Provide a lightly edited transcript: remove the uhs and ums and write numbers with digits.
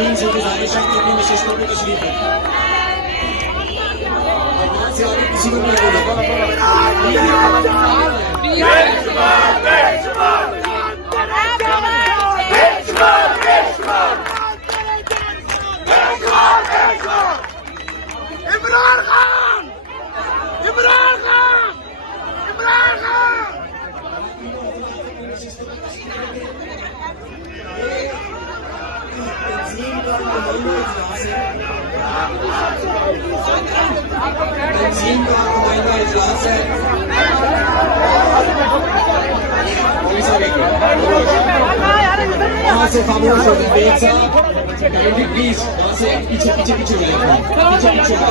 तीन से गुजारिश है कि अपनी नशिस्तों पर तशरीफ रखें। से आगे किसी को नहीं इमरान खान, इमरान खान, इमरान खान। तंजीम का नुमाइंदा इजलास है, वहाँ से खामोश हो गए प्लीज, वहाँ से पीछे पीछे पीछे गए, पीछे पीछे गए।